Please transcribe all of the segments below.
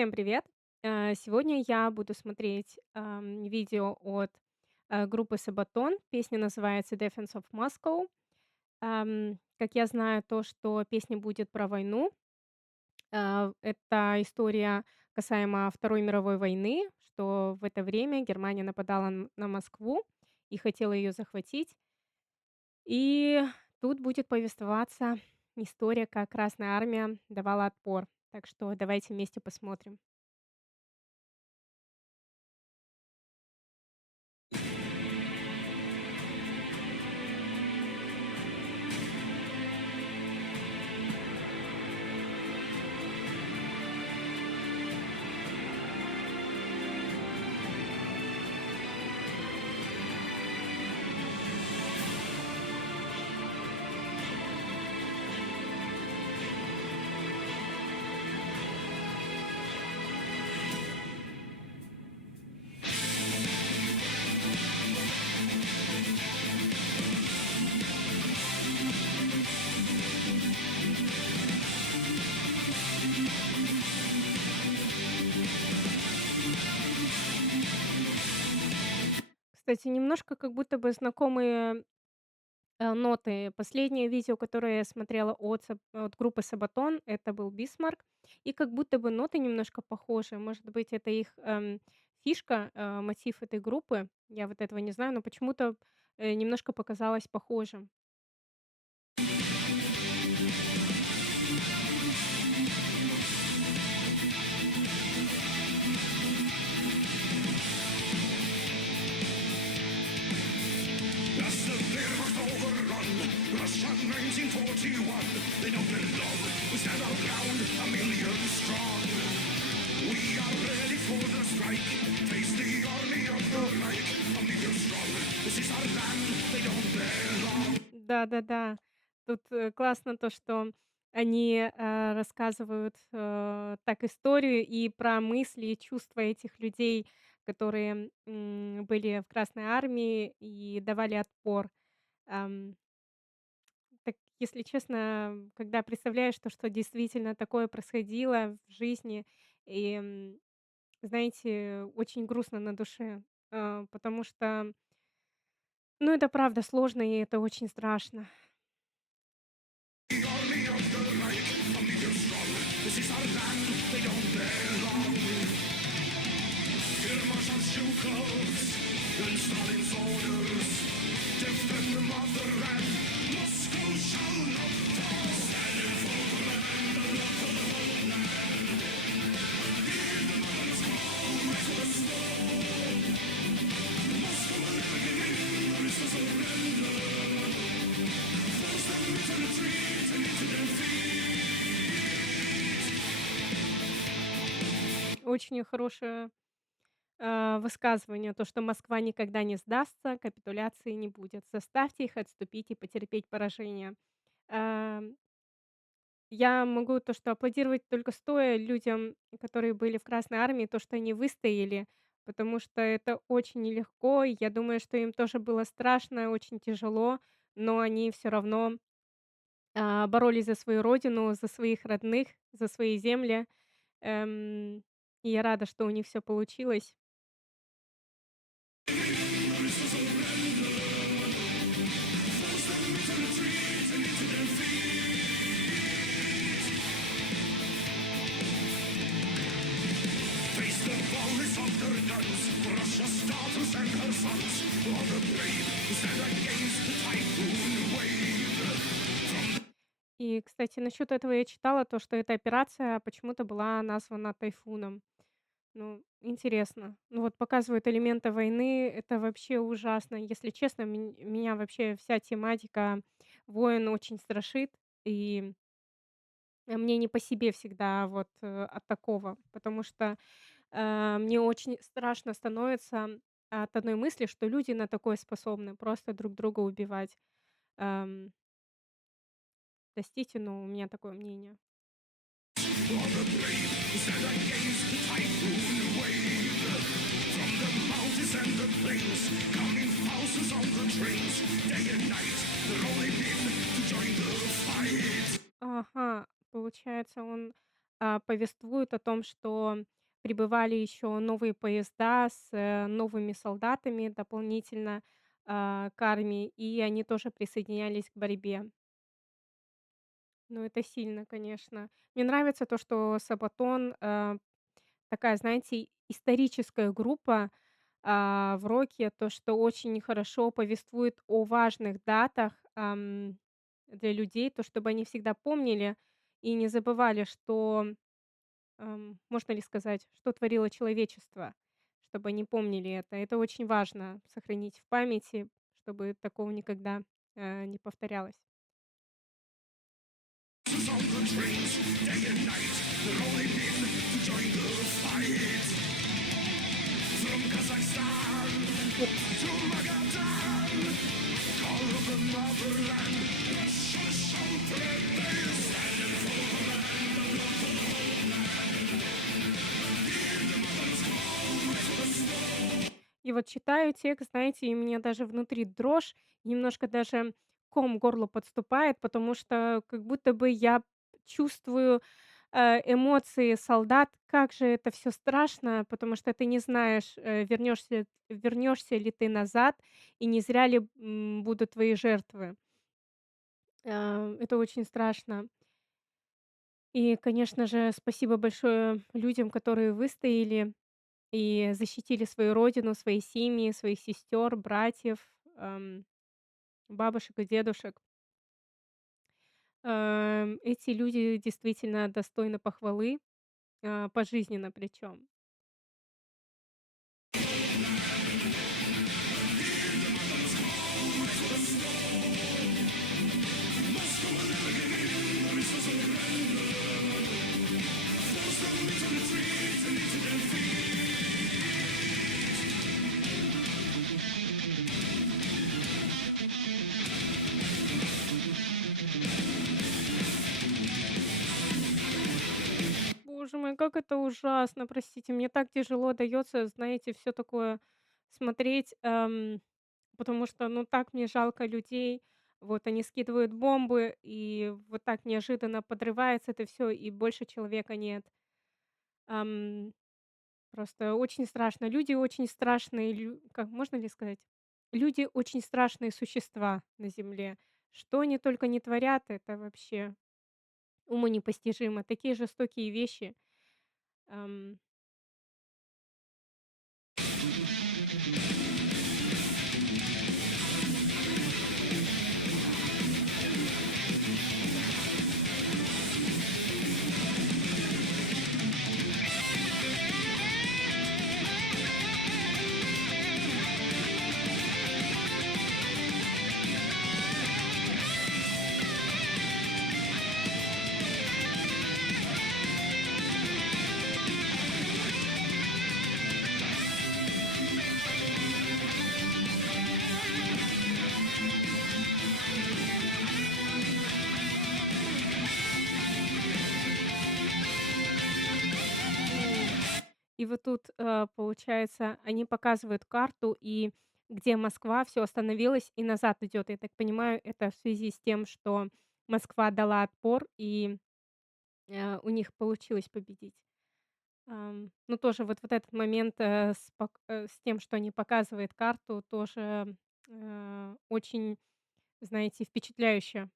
Всем привет! Сегодня я буду смотреть видео от группы Sabaton. Песня называется Defense of Moscow. Как я знаю, то, что песня будет про войну. Это история касаемо Второй мировой войны, что в это время Германия нападала на Москву и хотела ее захватить. И тут будет повествоваться история, как Красная Армия давала отпор. Так что давайте вместе посмотрим. Кстати, немножко как будто бы знакомые, ноты. Последнее видео, которое я смотрела от группы Sabaton, это был "Бисмарк", и как будто бы ноты немножко похожи. Может быть, это их, фишка, мотив этой группы. Я вот этого не знаю, но почему-то, немножко показалось похожим. As the Wehrmacht overrun, Russia 1941. They don't belong, we stand our ground, a million strong. We are ready for the strike, face the army of the Reich, a million strong. This is our land, they don't belong. Да-да-да. Тут, классно то, что они, рассказывают, так историю и про мысли и чувства этих людей, которые, были в Красной Армии и давали отпор. Ам, так, если честно, когда представляешь то, что действительно такое происходило в жизни, и, знаете, очень грустно на душе, потому что, ну, это правда сложно, и это очень страшно. The army of the Reich, a million strong. This is our land, they don't belong. Here Marshal Schukovs and Stalin's orders. Defend the motherland, Moscow shall not fall. Standing for the land, for the whole land. Hear the mother's call, rise to the storm. Moscow will never give in, or is to surrender. Force them into retreat and into defeat. Очень хорошее, высказывание, то, что Москва никогда не сдастся, капитуляции не будет. Заставьте их отступить и потерпеть поражение. Ам, я могу то, что аплодировать только стоя людям, которые были в Красной Армии, то, что они выстояли, потому что это очень нелегко. И я думаю, что им тоже было страшно, очень тяжело, но они все равно, боролись за свою родину, за своих родных, за свои земли. Эм, и я рада, что у них все получилось. Face the volleys of their guns, Russia's daughters and her sons, all the brave who stand against the typhoon wave. И, кстати, насчет этого я читала, то, что эта операция почему-то была названа "Тайфуном". Ну, интересно. Ну, вот показывают элементы войны. Это вообще ужасно. Если честно, меня вообще вся тематика войн очень страшит, и, мне не по себе всегда вот, от такого, потому что, мне очень страшно становится от одной мысли, что люди на такое способны, просто друг друга убивать. Ам, простите, но у меня такое мнение. All the brave who stand against the typhoon wave. From the mountains and the plains, coming thousands on the trains, day and night, they're rolling in to join the fight. Ага, получается, он повествуют о том, что прибывали еще новые поезда с, новыми солдатами дополнительно, к армии, и они тоже присоединялись к борьбе. Ну, это сильно, конечно. Мне нравится то, что Сабатон, такая, знаете, историческая группа, в роке, то, что очень хорошо повествует о важных датах, для людей, то, чтобы они всегда помнили и не забывали, что, можно ли сказать, что творило человечество, чтобы они помнили это. Это очень важно сохранить в памяти, чтобы такого никогда, не повторялось. On the trains, day and night, rolling in to join the fight. From Kazakhstan to Magadan, call of the motherland, Russia shouted they stand И вот читаю текст, знаете, и у меня даже внутри дрожь, немножко даже ком к горлу подступает, потому что как будто бы я чувствую, эмоции солдат. Как же это все страшно, потому что ты не знаешь, вернешься ли ты назад, и не зря ли, будут твои жертвы. Это очень страшно. И, конечно же, спасибо большое людям, которые выстояли и защитили свою родину, свои семьи, своих сестер, братьев, бабушек и дедушек. Эти люди действительно достойны похвалы, пожизненно причем. Боже мой, как это ужасно, простите. Мне так тяжело дается, знаете, все такое смотреть, потому что, ну, так мне жалко людей. Вот они скидывают бомбы, и вот так неожиданно подрывается это все, и больше человека нет. Ам, Просто очень страшно. Люди очень страшные, как можно ли сказать? Люди очень страшные существа на земле. Что они только не творят, это вообще уму непостижимо. Такие жестокие вещи. Ам, м. И вот тут, получается, они показывают карту, и где Москва, все остановилось и назад идет. Я так понимаю, это в связи с тем, что Москва дала отпор, и, у них получилось победить. Ну, тоже вот этот момент, с тем, что они показывают карту, тоже, очень, знаете, впечатляюще.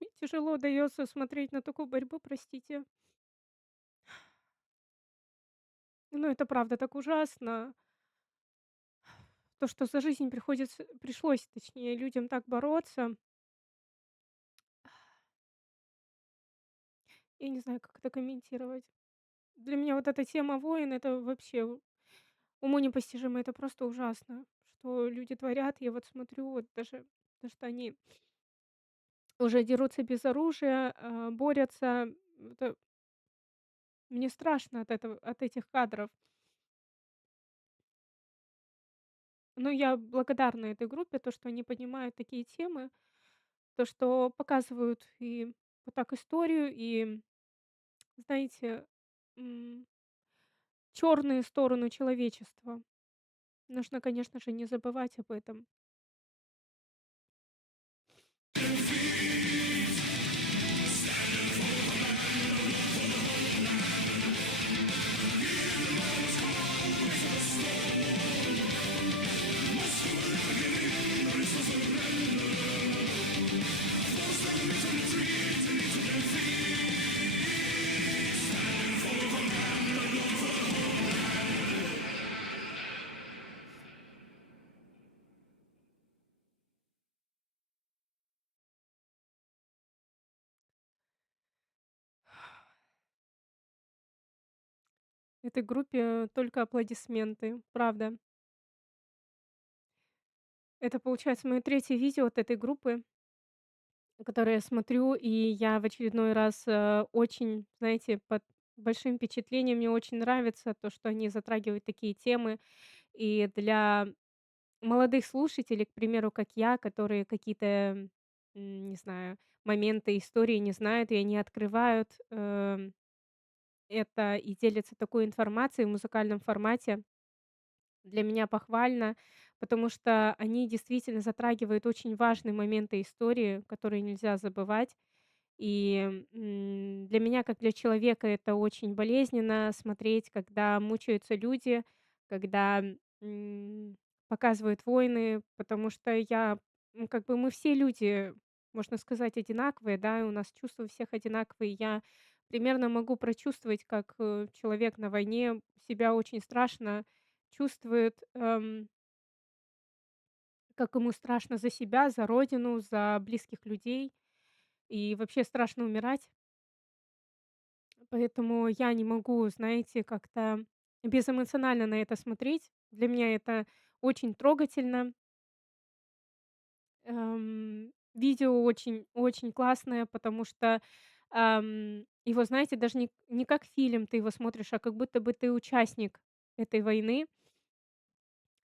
Мне тяжело дается смотреть на такую борьбу, простите. Ну, это правда так ужасно. То, что за жизнь пришлось, точнее, людям так бороться. Я не знаю, как это комментировать. Для меня вот эта тема войн — это вообще уму непостижимо, это просто ужасно. что люди творят. Я вот смотрю, вот даже то, что они уже дерутся без оружия, борются. Это мне страшно от этого, от этих кадров. Но я благодарна этой группе, то, что они поднимают такие темы, то, что показывают и вот так историю, и, знаете, черную сторону человечества. Нужно, конечно же, не забывать об этом. Этой группе только аплодисменты, правда. Это, получается, мое третье видео от этой группы, которое я смотрю, и я в очередной раз, очень, знаете, под большим впечатлением. Мне очень нравится то, что они затрагивают такие темы. И для молодых слушателей, к примеру, как я, которые какие-то, не знаю, моменты истории не знают, и они открывают, это и делятся такой информацией в музыкальном формате. Для меня похвально, потому что они действительно затрагивают очень важные моменты истории, которые нельзя забывать. И, для меня, как для человека, это очень болезненно смотреть, когда мучаются люди, когда, показывают войны, потому что как бы мы все люди, можно сказать, одинаковые, да, и у нас чувства у всех одинаковые. Я примерно могу прочувствовать, как, человек на войне себя очень страшно чувствует, как ему страшно за себя, за родину, за близких людей, и вообще страшно умирать. Поэтому я не могу, знаете, как-то безэмоционально на это смотреть. Для меня это очень трогательно. Видео очень очень классное, потому что, его, знаете, даже не как фильм ты его смотришь, а как будто бы ты участник этой войны.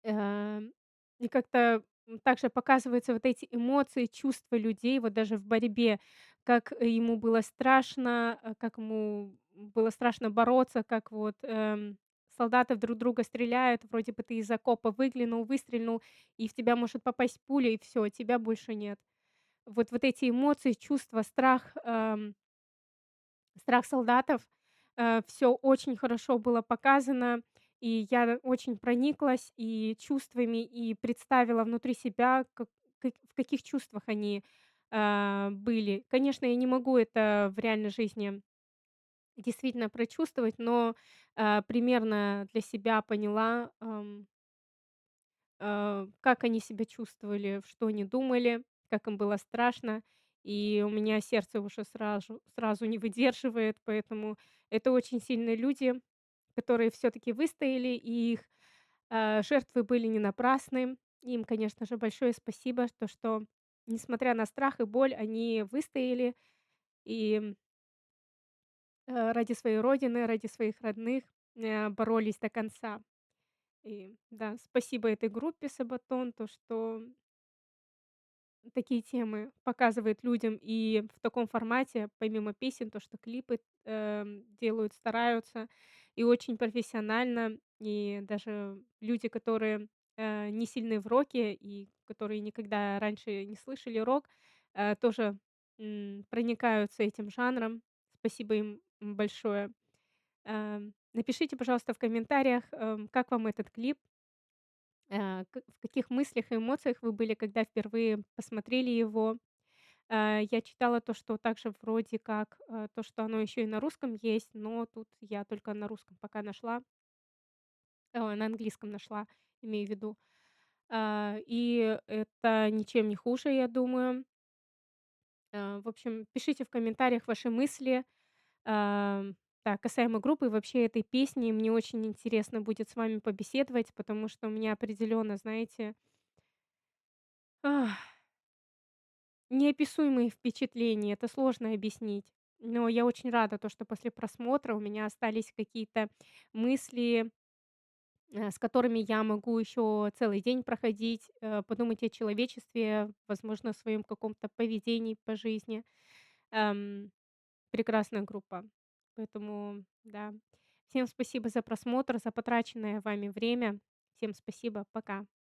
Эм, и как-то, также показываются вот эти эмоции, чувства людей, вот даже в борьбе, как ему было страшно, как ему было страшно бороться, как вот, солдаты друг друга стреляют, вроде бы ты из окопа выглянул, выстрелил, и в тебя может попасть пуля, и все, тебя больше нет. Вот эти эмоции, чувства, страх солдатов, все очень хорошо было показано, и я очень прониклась и чувствами, и представила внутри себя, в каких чувствах они, были. Конечно, я не могу это в реальной жизни действительно прочувствовать, но, примерно для себя поняла, как они себя чувствовали, что они думали, как им было страшно. И у меня сердце уже сразу не выдерживает, поэтому это очень сильные люди, которые все таки выстояли, и их, жертвы были не напрасны. Им, конечно же, большое спасибо, что, несмотря на страх и боль, они выстояли и, ради своей родины, ради своих родных, боролись до конца. И да, спасибо этой группе "Сабатон", то, что такие темы показывает людям и в таком формате, помимо песен, то, что клипы, делают, стараются, и очень профессионально. И даже люди, которые, не сильны в роке и которые никогда раньше не слышали рок, тоже, проникаются этим жанром. Спасибо им, большое. Напишите, пожалуйста, в комментариях, как вам этот клип. В каких мыслях и эмоциях вы были, когда впервые посмотрели его? Я читала то, что также вроде как, то, что оно еще и на русском есть, но тут я только на русском пока нашла, на английском нашла, имею в виду. И это ничем не хуже, я думаю. В общем, пишите в комментариях ваши мысли. Да, касаемо группы и вообще этой песни, мне очень интересно будет с вами побеседовать, потому что у меня определенно, знаете, ах, неописуемые впечатления. Это сложно объяснить. Но я очень рада, то, что после просмотра у меня остались какие-то мысли, с которыми я могу еще целый день проходить, подумать о человечестве, возможно, о своем каком-то поведении по жизни. Эм, Прекрасная группа. Поэтому да. Всем спасибо за просмотр, за потраченное вами время. Всем спасибо. Пока.